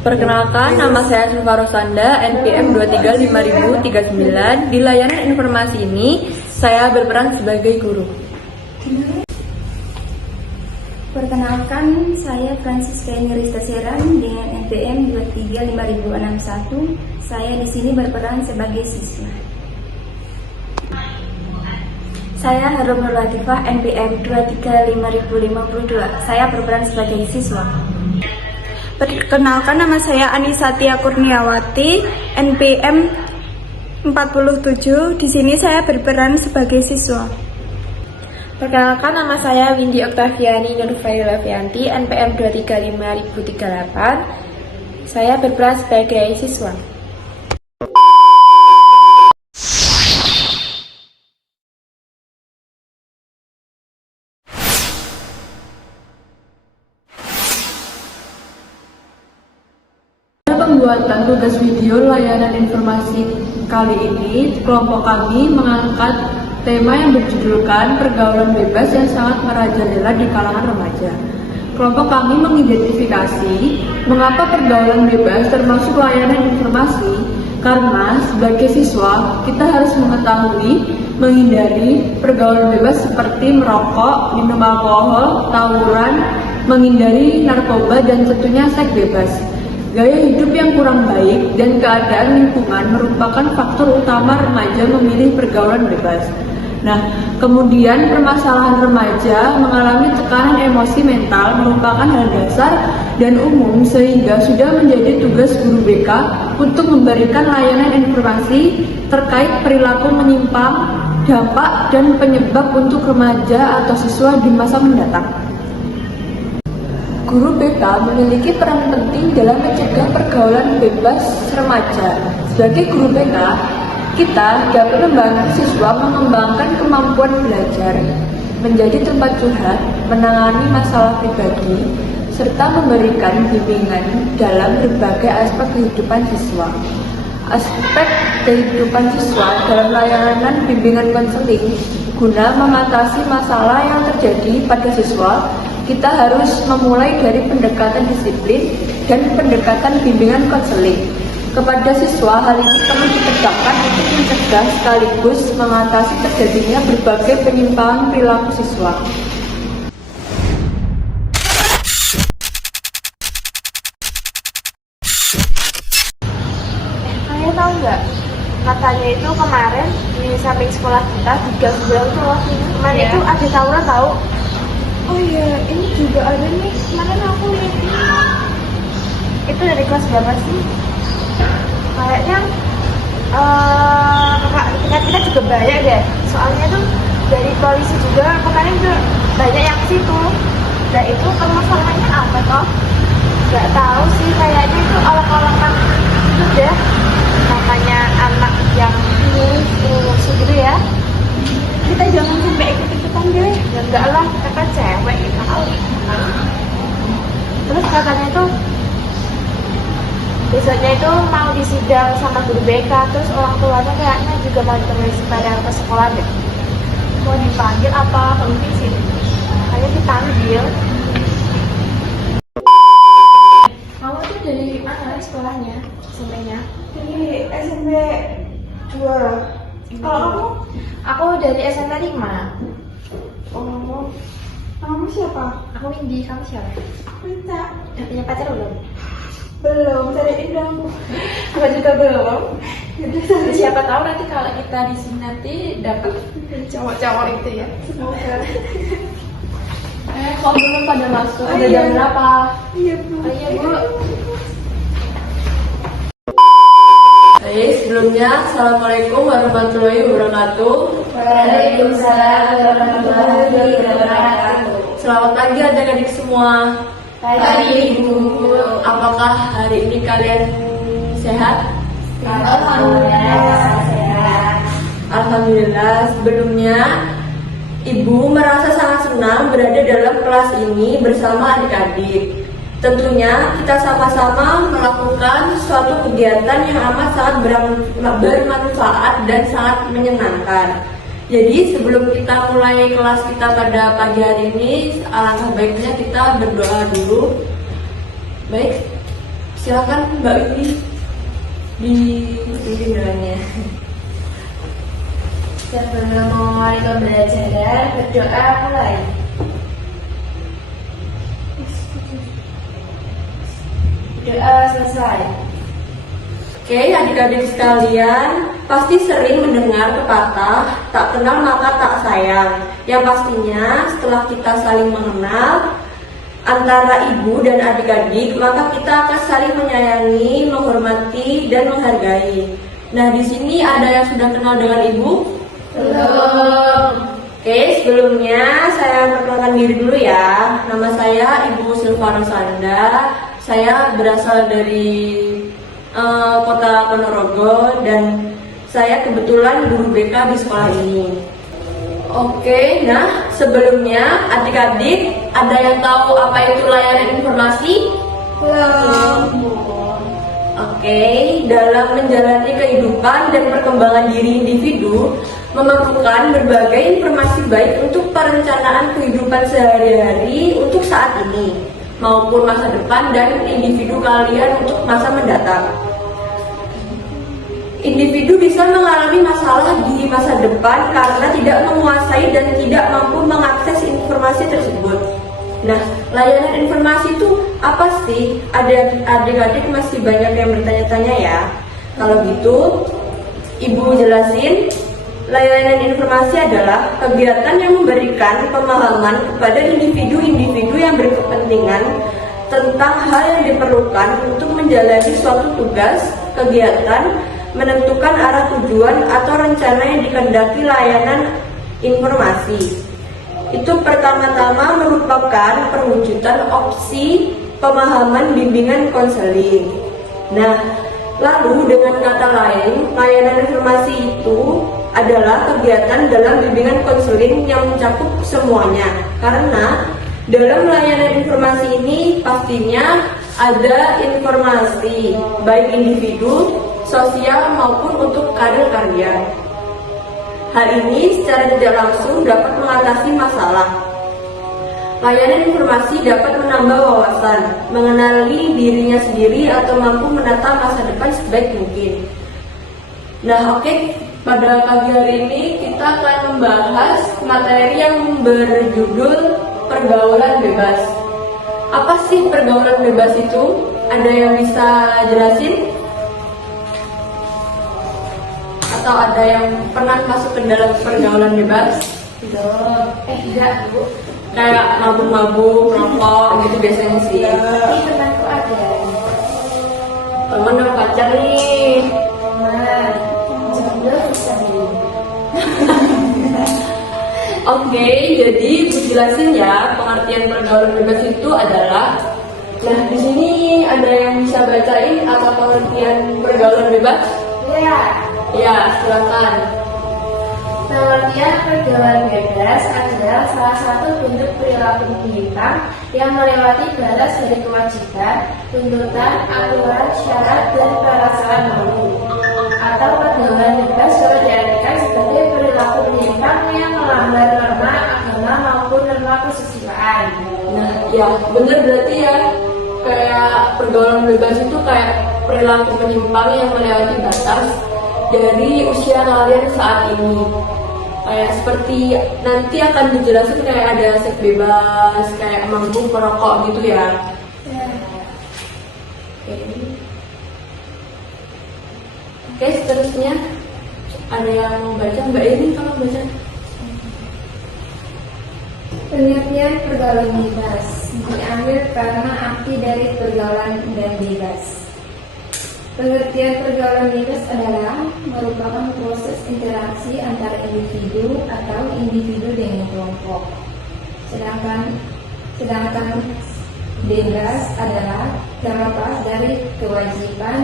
Perkenalkan, nama saya Silva Rosanda, NPM 235039. Di layanan informasi ini, saya berperan sebagai guru. Perkenalkan, saya Francisca Rista Seran dengan NPM 235061. Saya di sini berperan sebagai siswa. Saya Harum Nur Latifah, NPM 235052. Saya berperan sebagai siswa. Perkenalkan, nama saya Anisatia Kurniawati, NPM 47. Di sini saya berperan sebagai siswa. Perkenalkan, nama saya Windy Oktaviani Nurfaila Fianti, NPM 235038. Saya berperan sebagai siswa. Pembuatan tugas video layanan informasi kali ini, kelompok kami mengangkat tema yang berjudulkan pergaulan bebas yang sangat merajalela di kalangan remaja. Kelompok kami mengidentifikasi mengapa pergaulan bebas termasuk layanan informasi, karena sebagai siswa kita harus mengetahui menghindari pergaulan bebas seperti merokok, minum alkohol, tawuran, menghindari narkoba, dan tentunya seks bebas. Gaya hidup yang kurang baik dan keadaan lingkungan merupakan faktor utama remaja memilih pergaulan bebas. Nah, kemudian permasalahan remaja mengalami tekanan emosi mental merupakan hal dasar dan umum sehingga sudah menjadi tugas guru BK untuk memberikan layanan informasi terkait perilaku menyimpang, dampak, dan penyebab untuk remaja atau siswa di masa mendatang. Guru BK memiliki peran penting dalam mencegah pergaulan bebas remaja. Sebagai guru BK, kita dapat membantu siswa mengembangkan kemampuan belajar, menjadi tempat curhat, menangani masalah pribadi, serta memberikan bimbingan dalam berbagai aspek kehidupan siswa. Aspek kehidupan siswa dalam layanan bimbingan konseling guna mengatasi masalah yang terjadi pada siswa. Kita harus memulai dari pendekatan disiplin dan pendekatan bimbingan konseling. Kepada siswa, hal ini perlu ditegakkan untuk mencegah sekaligus mengatasi terjadinya berbagai penyimpangan perilaku siswa. Kalian tahu nggak? Katanya itu kemarin di samping sekolah kita 3 bulan itu loh. Kemarin itu ada tawuran tahu? Oh iya, ini juga ada nih. Kemarin aku lihat ini. Itu dari kelas berapa sih? Kayaknya tingkat kita juga banyak deh. Soalnya tuh dari polisi juga kemarin tuh banyak yang ke situ. Dan itu permasalahannya apa toh? Gak tahu sih, kayaknya itu olok-olokan itu deh. Namanya anak yang ini musuh gitu ya. Kita jangan sampai ikut-ikutan deh. Ya enggak lah, kita kan cewek gitu kali. Terus katanya itu besoknya itu mau disidang sama guru BK, terus orang tuanya kayaknya juga mau dipanggil pada ke sekolah deh. Mau dipanggil apa? Mungkin sih. Kayaknya dipanggil. Kamu tuh dari mana sekolahnya? SMP-nya. Dari SMP 2. Kalau kamu? Aku dari SMP 5. Oh, kamu siapa? Aku Windy, kamu siapa? Aku Rita. Punya pacar belum? Belum, cariin dong. Aku juga belum. Siapa tahu nanti kalau kita di sini nanti dapat cowok-cowok itu ya. Semoga. Kok belum pada masuk? Oh, Ada iya. jam berapa? Iya, Bu. Oh iya Bu. Baik, sebelumnya, Assalamualaikum warahmatullahi wabarakatuh. Waalaikumsalam warahmatullahi wabarakatuh. Selamat pagi adik-adik semua. Pagi Ibu. Apakah hari ini kalian sehat? Alhamdulillah sehat. Alhamdulillah. Sebelumnya, Ibu merasa sangat senang berada dalam kelas ini bersama adik-adik. Tentunya kita sama-sama melakukan suatu kegiatan yang amat sangat bermanfaat dan sangat menyenangkan. Jadi sebelum kita mulai kelas kita pada pagi hari ini, alangkah baiknya kita berdoa dulu. Baik, Silakan Mbak Wiwi dipimpin doanya. Sebelum memulai pembelajaran, berdoa mulai. Doa selesai. Oke, adik-adik sekalian, pasti sering mendengar pepatah, tak kenal maka tak sayang. Yang pastinya setelah kita saling mengenal antara ibu dan adik-adik, maka kita akan saling menyayangi, menghormati, dan menghargai. Nah, di sini ada yang sudah kenal dengan ibu? Belum. Oke, sebelumnya saya perkenalkan diri dulu ya. Nama saya Ibu Silva Rosanda. Saya berasal dari Kota Ponorogo dan saya kebetulan guru BK di sekolah ini. Oke, nah sebelumnya adik-adik ada yang tahu apa itu layanan informasi? Belum. Oke, dalam menjalani kehidupan dan perkembangan diri individu memerlukan berbagai informasi baik untuk perencanaan kehidupan sehari-hari untuk saat ini maupun masa depan dan individu kalian untuk masa mendatang. Individu bisa mengalami masalah di masa depan karena tidak menguasai dan tidak mampu mengakses informasi tersebut. Nah, layanan informasi itu apa sih? Adik-adik masih banyak yang bertanya-tanya ya. Kalau gitu, Ibu jelasin. Layanan informasi adalah kegiatan yang memberikan pemahaman kepada individu-individu yang berkepentingan tentang hal yang diperlukan untuk menjalani suatu tugas, kegiatan, menentukan arah tujuan atau rencana yang dikehendaki layanan informasi. Itu pertama-tama merupakan perwujudan opsi pemahaman bimbingan konseling. Nah, lalu dengan kata lain, layanan informasi itu adalah kegiatan dalam bimbingan konseling yang mencakup semuanya. Karena dalam layanan informasi ini pastinya ada informasi baik individu, sosial maupun untuk kader karya. Hal ini secara tidak langsung dapat mengatasi masalah. Layanan informasi dapat menambah wawasan, mengenali dirinya sendiri atau mampu menata masa depan sebaik mungkin. Nah, oke. Pada pagi hari ini kita akan membahas materi yang berjudul pergaulan bebas. Apa sih pergaulan bebas itu? Ada yang bisa jelasin? Atau ada yang pernah masuk ke dalam pergaulan bebas? Belum. Enggak, Bu. Kayak mabuk-mabuk, rokok gitu biasanya sih. Tapi temanku ada. Temen yang pacar nih. Teman. Jomblo bisa nih. Oke, jadi dijelasin ya pengertian pergaulan bebas itu adalah. Nah, di sini ada yang bisa bacain apa pengertian pergaulan bebas? Iya. Ya, silakan. Pengertian pergaulan bebas adalah salah satu bentuk perilaku menyimpang yang melewati batas dari kewajiban, tuntutan, aturan, syarat, dan perasaan malu. Atau pergaulan bebas dapat diartikan sebagai perilaku menyimpang yang melanggar norma agama maupun norma kesusilaan. Nah, ya bener berarti ya. Kayak pergaulan bebas itu kayak perilaku menyimpang yang melewati batas dari usia kalian saat ini. Kayak seperti nanti akan dijelasin kayak ada seks bebas, kayak mabuk, merokok gitu ya. Oke, seterusnya ada yang mau baca? Mbak ini kalau baca. Pengertian pergaulan bebas diambil karena arti dari pergaulan dan bebas. Pengertian pergaulan bebas adalah merupakan proses interaksi antara individu atau individu dengan kelompok. Sedangkan bebas adalah terlepas dari kewajiban,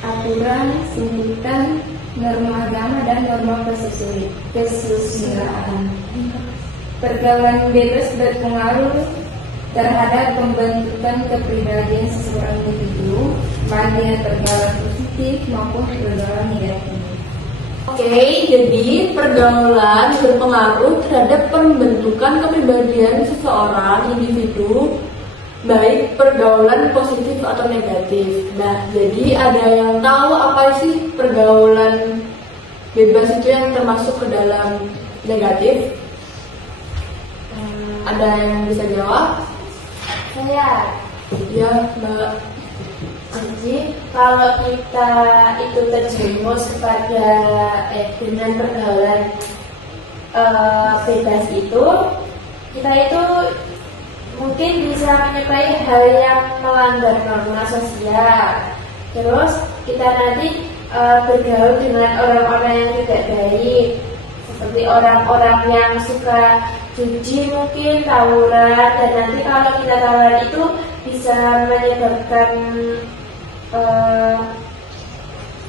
aturan, tuntutan, norma agama dan norma kesusilaan. Pergaulan bebas berpengaruh terhadap pembentukan kepribadian seseorang individu, baik dengan pergaulan positif maupun pergaulan negatif. Oke, jadi pergaulan berpengaruh terhadap pembentukan kepribadian seseorang individu, baik pergaulan positif atau negatif. Nah, jadi ada yang tahu apa sih pergaulan bebas itu yang termasuk ke dalam negatif? Ada yang bisa jawab? Saya. Ya, Mbak. Jadi kalau kita itu terjerumus kepada dengan pergaulan bebas itu, kita itu mungkin bisa menyukai hal yang melanggar norma sosial. Terus kita nanti bergaul dengan orang-orang yang tidak baik, seperti orang-orang yang suka judi mungkin, tawuran, dan nanti kalau kita tawuran itu bisa menyebabkan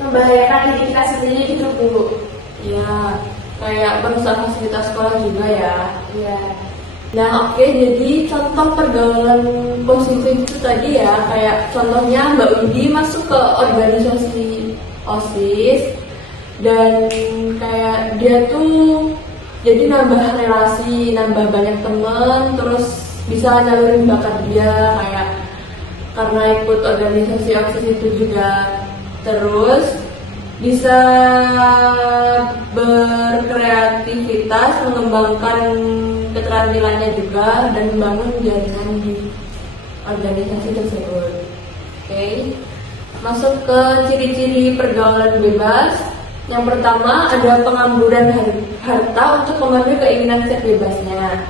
membahayakan diri kita sendiri gitu Bu. Ya, kayak merusak fasilitas sekolah juga ya. Iya. Nah, oke, jadi contoh pergaulan positif itu tadi ya, kayak contohnya Mbak Widi masuk ke organisasi OSIS dan kayak dia tuh jadi nambah relasi, nambah banyak teman, terus bisa nyalurin bakat dia kayak karena ikut organisasi OSIS itu juga, terus bisa berkreativitas, mengembangkan keterampilannya juga dan membangun jaringan di organisasi tersebut. Oke, masuk ke ciri-ciri pergaulan bebas. Yang pertama ada pengamburan harta untuk memenuhi keinginan seks bebasnya.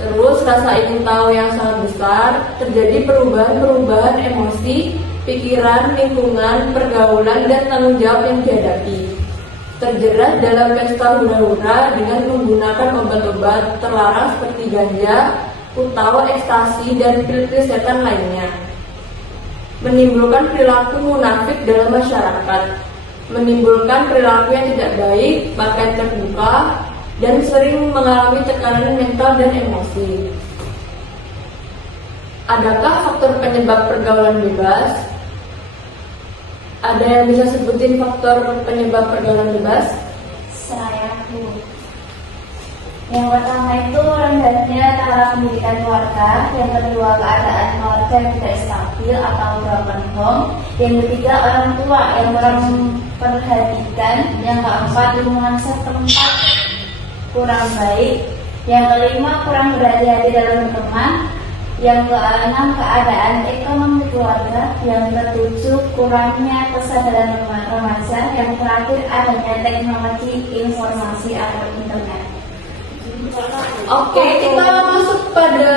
Terus rasa ingin tahu yang sangat besar, terjadi perubahan-perubahan emosi, pikiran, lingkungan, pergaulan, dan tanggung jawab yang dihadapi. Terjerat dalam pesta hura-hura dengan menggunakan obat-obat terlarang seperti ganja, putau, ekstasi, dan pil-pil setan lainnya. Menimbulkan perilaku munafik dalam masyarakat, menimbulkan perilaku yang tidak baik, bahkan terbuka, dan sering mengalami tekanan mental dan emosi. Adakah faktor penyebab pergaulan bebas? Ada yang bisa sebutin faktor penyebab pergaulan bebas? Saya Bu. Yang pertama itu rendahnya taraf pendidikan keluarga, yang kedua keadaan keluarga yang tidak stabil atau broken home, yang ketiga orang tua yang kurang memperhatikan, yang keempat lingkungan setempat kurang baik, yang kelima kurang berhati-hati dalam berteman, yang keenam keadaan ekonomi keluarga, yang ketujuh kurangnya kesadaran remaja, yang terakhir adanya teknologi informasi atau internet. Oke, kita masuk pada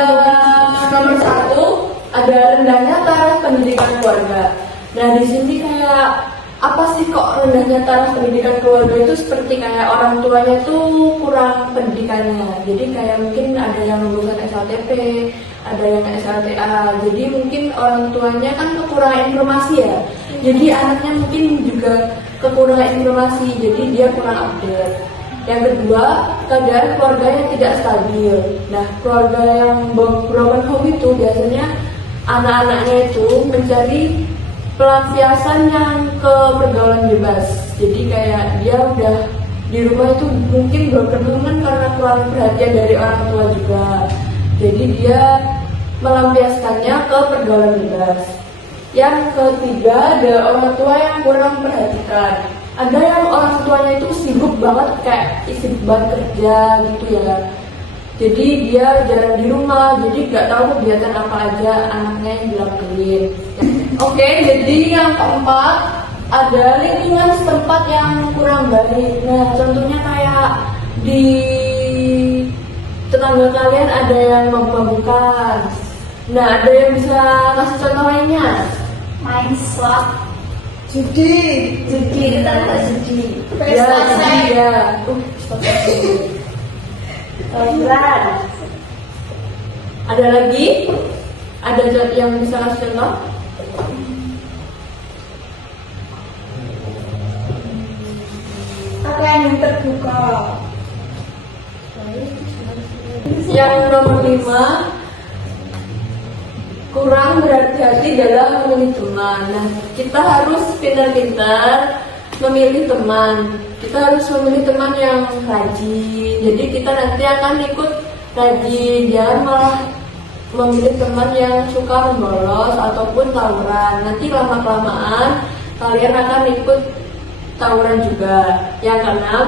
nomor 1, ada rendahnya taraf pendidikan keluarga. Nah, di sini kayak apa sih kok rendahnya taraf pendidikan keluarga itu seperti kayak orang tuanya tuh kurang pendidikannya. Jadi kayak mungkin ada yang lulusan SLTP, ada yang SLTA. Jadi mungkin orang tuanya kan kekurangan informasi ya. Jadi anaknya mungkin juga kekurangan informasi, jadi dia kurang update. Yang kedua, keadaan keluarga yang tidak stabil. Nah, keluarga yang broken home itu biasanya anak-anaknya itu mencari pelampiasan yang ke pergaulan bebas. Jadi kayak dia udah di rumah itu mungkin broken home kan karena kurang perhatian dari orang tua juga. Jadi dia melampiaskannya ke pergaulan bebas. Yang ketiga, ada orang tua yang kurang perhatikan. Ada yang orang tuanya itu sibuk banget, kayak sibuk banget kerja gitu ya. Jadi dia jarang di rumah, jadi nggak tahu kegiatan apa aja anaknya yang dilakuin. Oke, jadi yang keempat ada lingkungan setempat yang kurang baik. Nah, contohnya kayak di tetangga kalian ada yang mabuk-mabukan. Nah, ada yang bisa kasih contoh lainnya? Main slot, Judi. judi, kita tidak judi. Ya, jadi ya. Tawuran. Ada lagi? Ada yang bisa kasih contoh? Apa yang terbuka? Yang nomor 5, kurang berhati-hati dalam memilih teman. Nah, kita harus pintar-pintar memilih teman. Kita harus memilih teman yang rajin. Jadi kita nanti akan ikut rajin, jangan malah memilih teman yang suka membolos ataupun tawuran. Nanti lama-kelamaan kalian akan ikut tawuran juga. Yang keenam,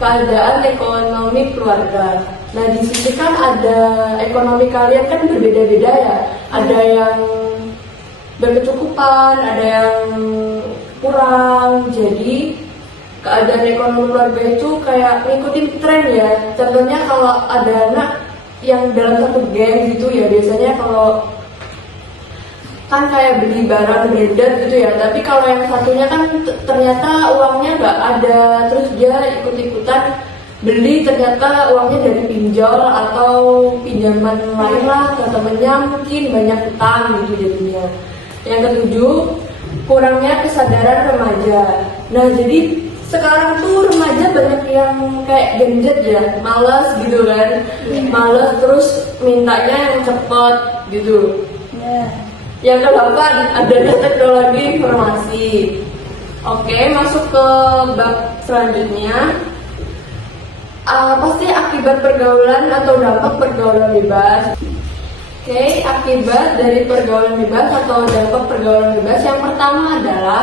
keadaan ekonomi keluarga. Nah, di sini kan ada ekonomi kalian kan berbeda-beda ya. Ada yang berkecukupan, ada yang kurang. Jadi keadaan ekonomi keluarga itu kayak ngikutin tren ya. Contohnya kalau ada anak yang dalam satu geng gitu ya, biasanya kalau kan kayak beli barang branded gitu ya, tapi kalau yang satunya kan ternyata uangnya nggak ada, terus dia ikut-ikutan beli, ternyata uangnya dari pinjol atau pinjaman lain lah ke temennya, mungkin banyak utang gitu jadinya. Yang ketujuh, kurangnya kesadaran remaja. Nah, jadi sekarang tuh remaja banyak yang kayak gadget ya, malas gitu kan, malas terus mintanya yang cepet gitu. Yang kedelapan, adanya teknologi informasi. Oke, masuk ke bab selanjutnya. Pasti akibat pergaulan atau dampak pergaulan bebas. Oke, akibat dari pergaulan bebas atau dampak pergaulan bebas. Yang pertama adalah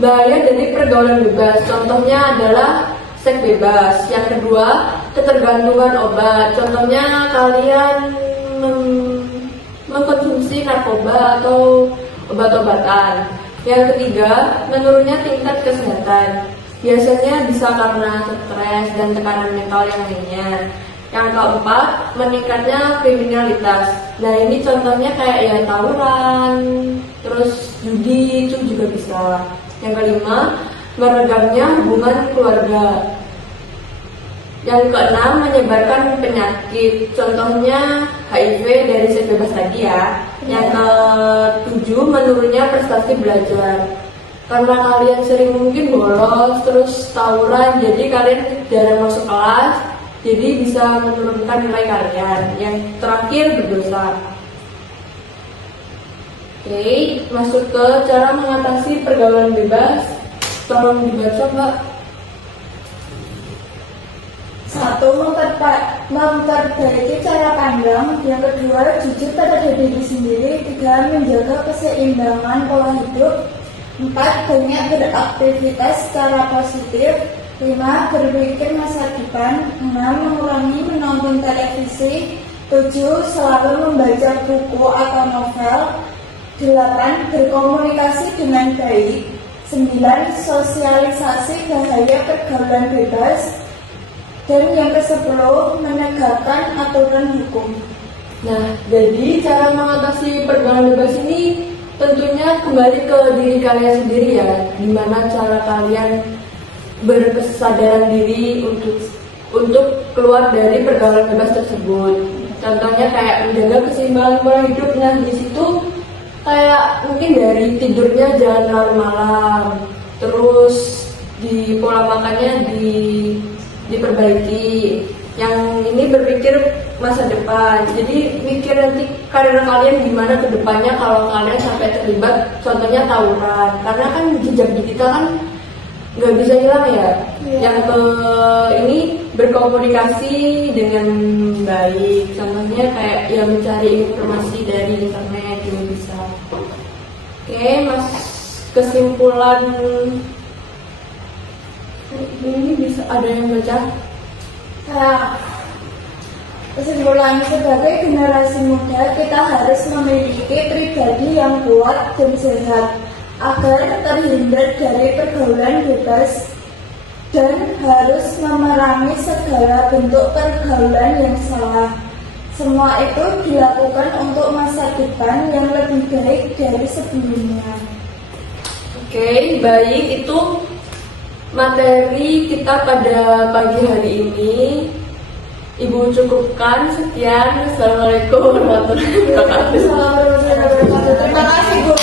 bahaya dari pergaulan bebas. Contohnya adalah seks bebas. Yang kedua, ketergantungan obat. Contohnya kalian mengkonsumsi narkoba atau obat-obatan. Yang ketiga, menurunnya tingkat kesehatan. Biasanya bisa karena stres dan tekanan mental yang lainnya. Yang keempat, meningkatnya kriminalitas. Nah, ini contohnya kayak ya tawuran, terus judi itu juga bisa. Yang kelima, meregangnya hubungan keluarga. Yang keenam, menyebarkan penyakit. Contohnya HIV dari seks bebas tadi ya. Yang ketujuh, menurunnya prestasi belajar. Karena kalian sering mungkin bolos, terus tawuran, jadi kalian jarang masuk kelas, jadi bisa menurunkan nilai kalian. Yang terakhir, berdosa. Oke, masuk ke cara mengatasi pergaulan bebas. Tolong dibaca, Mbak. 1. Memperbaiki cara pandang. Yang kedua, jujur pada diri sendiri. 3. Menjaga keseimbangan pola hidup. 4. Banyak beraktivitas secara positif. 5. Berpikir masa depan. 6. Mengurangi menonton televisi. 7. Selalu membaca buku atau novel. 8. Berkomunikasi dengan baik. 9. Sosialisasi bahaya pergaulan bebas. Dan yang ke-10, menegakkan aturan hukum. Nah, jadi cara mengatasi pergaulan bebas ini tentunya kembali ke diri kalian sendiri ya. Gimana cara kalian berkesadaran diri untuk keluar dari pergaulan bebas tersebut. Contohnya kayak menjaga keseimbangan pola hidup. Nah, di situ kayak mungkin dari tidurnya jangan terlalu malam, terus di pola makannya diperbaiki. Yang ini berpikir masa depan, jadi mikir nanti karir kalian gimana ke depannya kalau kalian sampai terlibat contohnya tawuran, karena kan jejak digital kan nggak bisa hilang ya. Yang ini berkomunikasi dengan baik, contohnya kayak ya mencari informasi dari internet juga bisa. Oke, mas, kesimpulan ini bisa ada yang baca? Kesimpulan, sebagai generasi muda, kita harus memiliki pribadi yang kuat dan sehat agar terhindar dari pergaulan bebas, dan harus memerangi segala bentuk pergaulan yang salah. Semua itu dilakukan untuk masa depan yang lebih baik dari sebelumnya. Oke, baik, itu materi kita pada pagi hari ini. Ibu cukupkan, sekian. Assalamualaikum warahmatullahi wabarakatuh. Terima kasih, Bu.